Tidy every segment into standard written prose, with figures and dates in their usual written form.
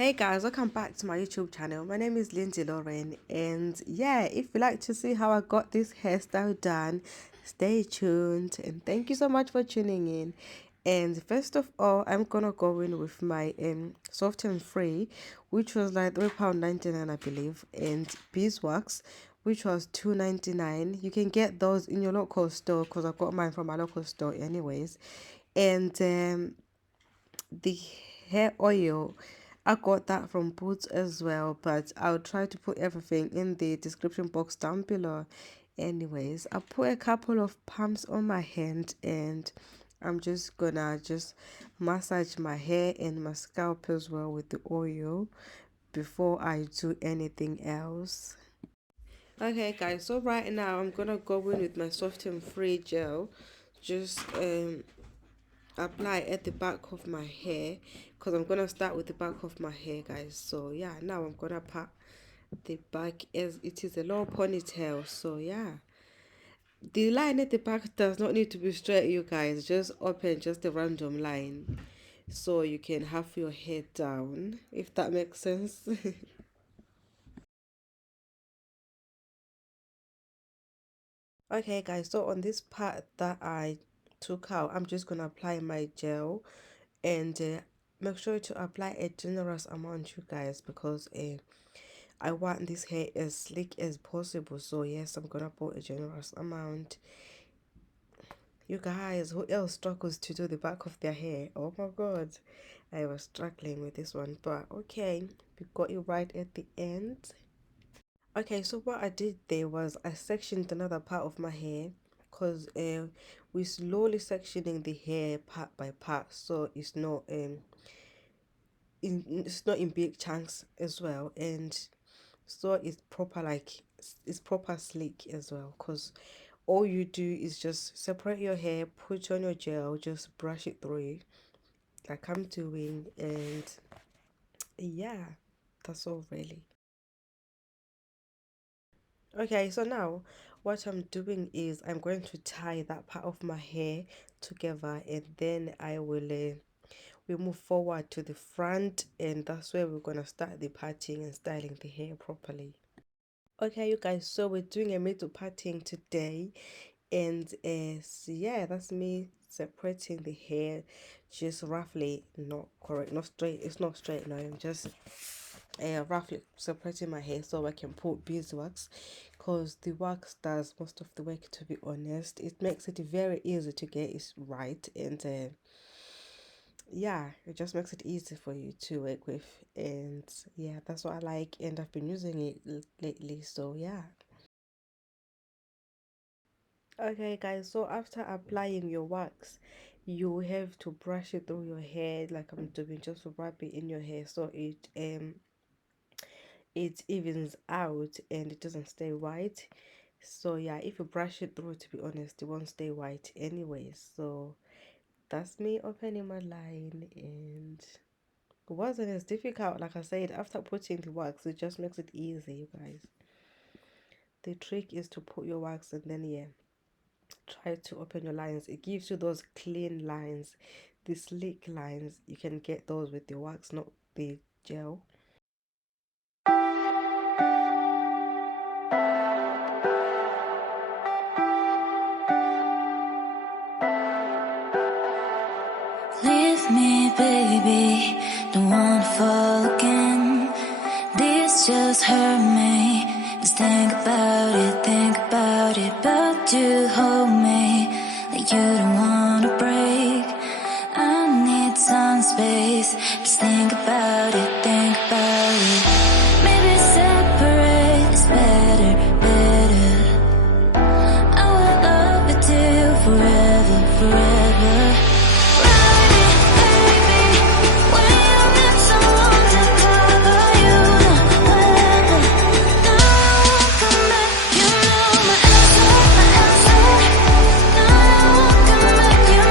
Hey guys, welcome back to my YouTube channel. My name is Lindsay Lauren, and yeah, if you like to see how I got this hairstyle done, stay tuned. And thank you so much for tuning in. And first of all, I'm gonna go in with my Softnfree, which was like £3.99 I believe, and Beeswax, which was £2.99. You can get those in your local store because I got mine from my local store anyways. And the hair oil, I got that from Boots as well, but I'll try to put everything in the description box down below. Anyways, I put a couple of pumps on my hand, and I'm just gonna massage my hair and my scalp as well with the oil before I do anything else. Okay guys, so right now I'm gonna go in with my Softnfree Gel. Just apply at the back of my hair, because I'm gonna start with the back of my hair, guys. So yeah, now I'm gonna pat the back as it is a low ponytail. So yeah, the line at the back does not need to be straight, you guys. Just open just a random line so you can have your hair down, if that makes sense. Okay guys, so on this part that I took out, I'm just gonna apply my gel, and make sure to apply a generous amount, you guys, because I want this hair as slick as possible. So yes, I'm gonna put a generous amount. You guys, who else struggles to do the back of their hair? Oh my god, I was struggling with this one, but okay, we got it right at the end. Okay, so what I did there was I sectioned another part of my hair, because we're slowly sectioning the hair part by part, so it's not in big chunks as well, and so it's proper, like it's proper sleek as well, because all you do is just separate your hair, put on your gel, just brush it through like I'm doing, and yeah, that's all really. Okay, so now what I'm doing is I'm going to tie that part of my hair together, and then I will we move forward to the front, and that's where we're gonna start the parting and styling the hair properly. Okay, you guys, so we're doing a middle parting today, and so yeah, that's me separating the hair just roughly, not correct, not straight, it's not straight now. I'm just roughly separating my hair so I can put beeswax, because the wax does most of the work, to be honest. It makes it very easy to get it right, and yeah, it just makes it easy for you to work with, and yeah, that's what I like, and I've been using it lately, so yeah. Okay guys, so after applying your wax, you have to brush it through your hair like I'm doing, just to rub it in your hair so it evens out and it doesn't stay white. So yeah, if you brush it through, to be honest, it won't stay white anyway. So that's me opening my line, and it wasn't as difficult. Like I said, after putting the wax, it just makes it easy, you guys. The trick is to put your wax, and then yeah, try to open your lines. It gives you those clean lines, the sleek lines. You can get those with the wax, not the gel. Leave me, baby, don't wanna fall again. This just hurt me. Just think about it, but you hold me like you don't wanna break. I need some space. Just think about it, Maybe separate is better, I will love you till forever. You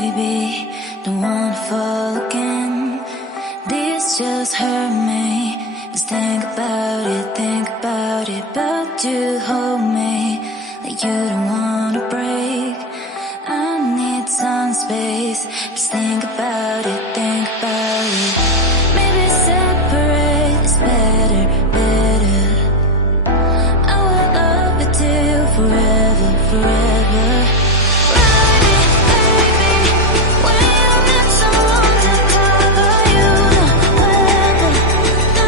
baby, don't wanna fall again. This just hurt me. Just think about it, but you hold me like you don't wanna break. I need some space. Just think about it, think about it. Maybe separate is better, better. I will love you till forever, forever. Ride it, baby, when you need someone to cover you. No weather, no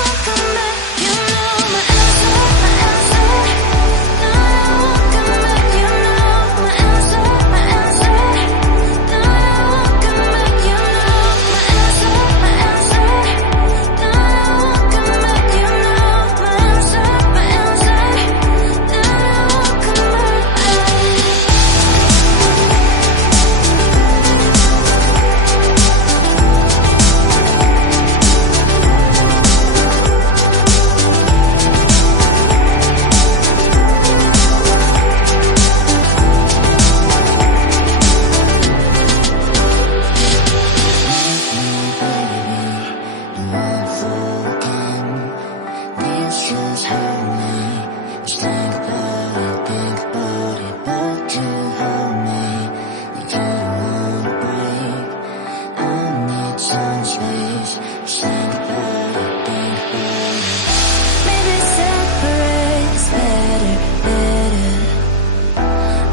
one come back. You know my answer, my answer. No one come back. You know my answer, my answer. No one come back. You know my answer, my answer. No one come back. You know my answer, my answer. No one come back. This just hurt me. Just think about it, but you hold me like you don't wanna break. I need some space. Just think about it. Maybe separate is better, better.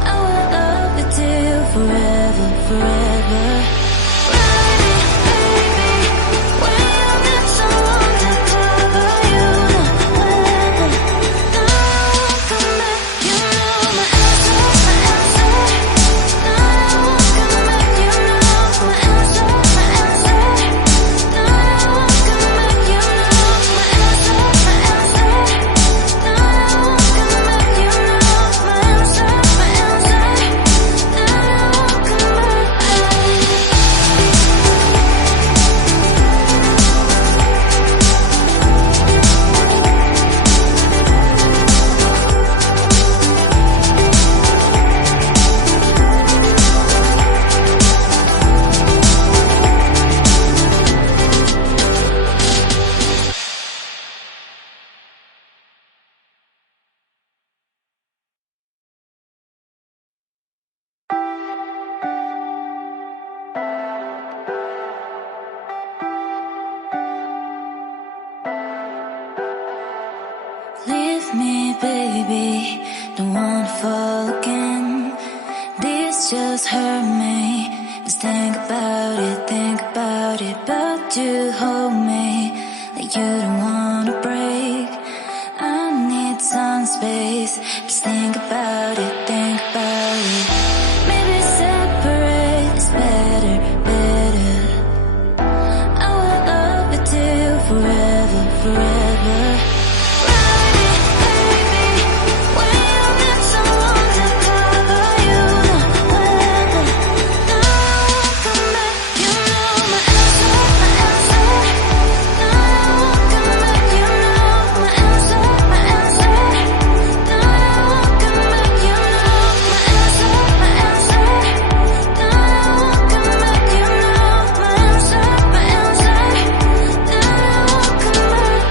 I will love you till forever, forever. Ride it, baby, when you need someone to cover you. No weather, no one come back. You know my answer, my answer. No one come back. You know my answer, my answer. No one come back. You know my answer, my answer. No one come back. You know my answer, my answer. No one come leave me, baby, don't wanna fall again. This just hurt me. Just think about it, but you hold me like you don't wanna break. I need some space. Just think about it, think about it. Maybe separate is better, better. I will love you till forever, forever. Ride it, baby, when you need someone to cover you. No weather, no one come back. You know my answer, my answer. No one come back. You know my answer, my answer. No one come back. You know my answer, my answer. No one come back. You know my answer, my answer. No one come back.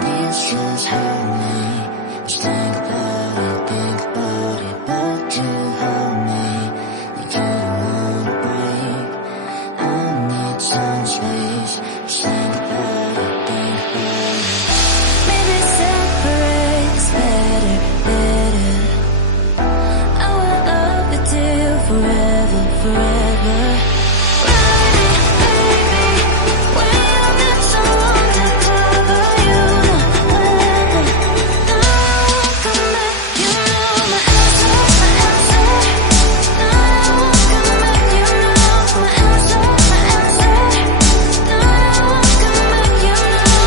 This just hurt me. Just think about it, but you hold me like you don't wanna break. I need some space. Just think about it. Maybe separate is better, better. I will love you till forever, forever. Ride it, baby, when you need someone to cover you. No weather, no one come back. You know my answer, my answer. No one come back. You know my answer, my answer. No one come back. You know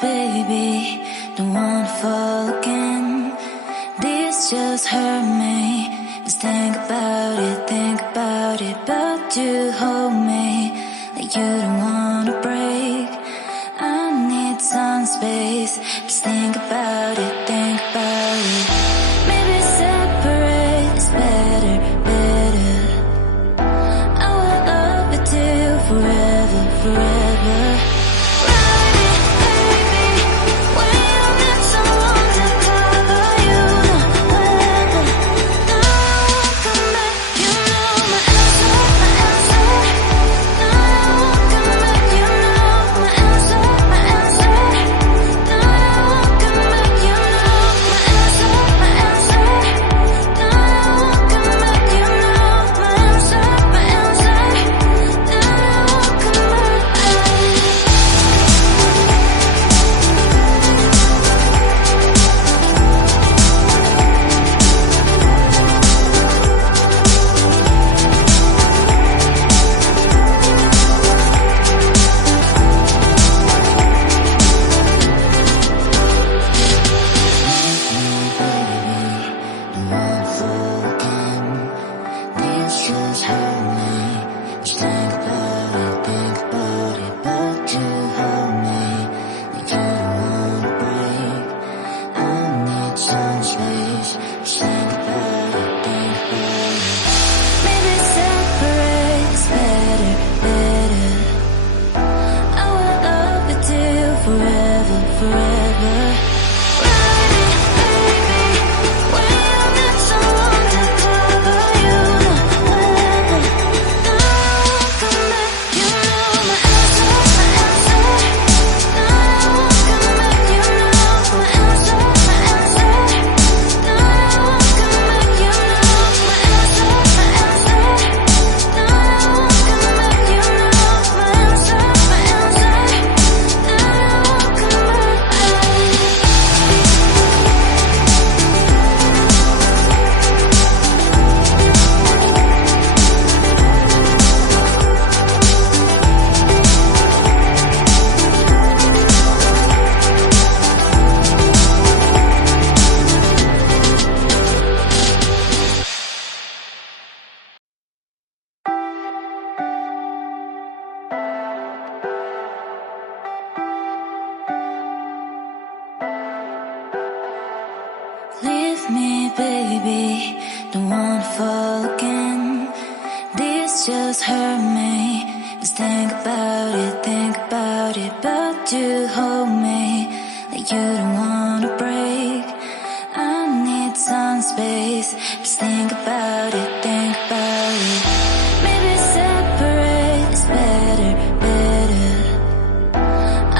baby, don't wanna fall again. This just hurt me. Just think about it, but you hold me like you don't wanna break. I need some space. Just think about it, Maybe separate is better, better. I will love you till forever, forever. Leave me, baby, don't wanna fall again. This just hurt me. Just think about it, but you hold me like you don't wanna break. I need some space. Just think about it, Maybe separate is better, better.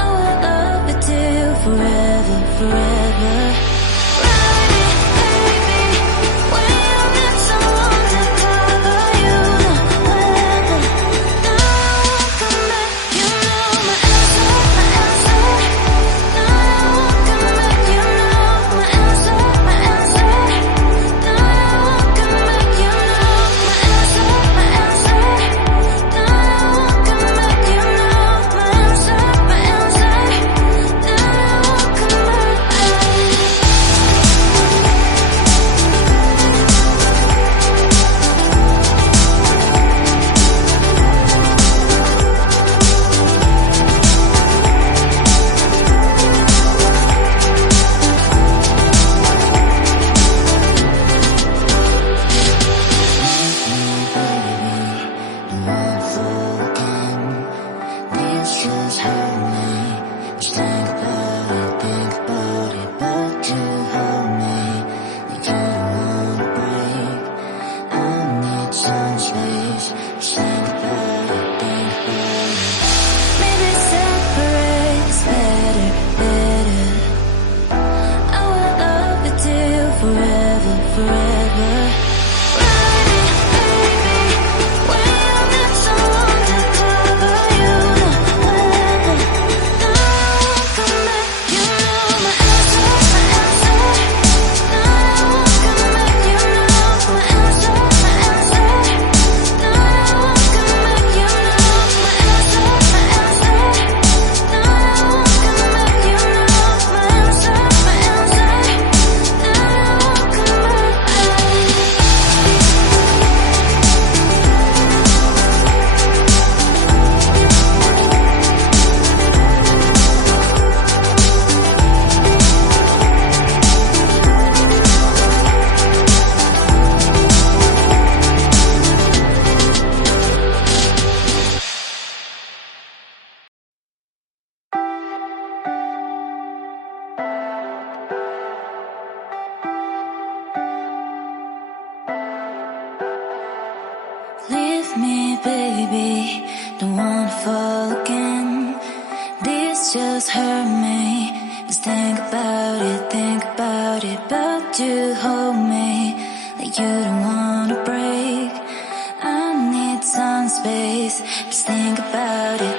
I will love you till forever, forever. me, baby. Don't wanna fall again. This just hurt me. Just think about it. But you hold me like you don't wanna break. I need some space. Just think about it.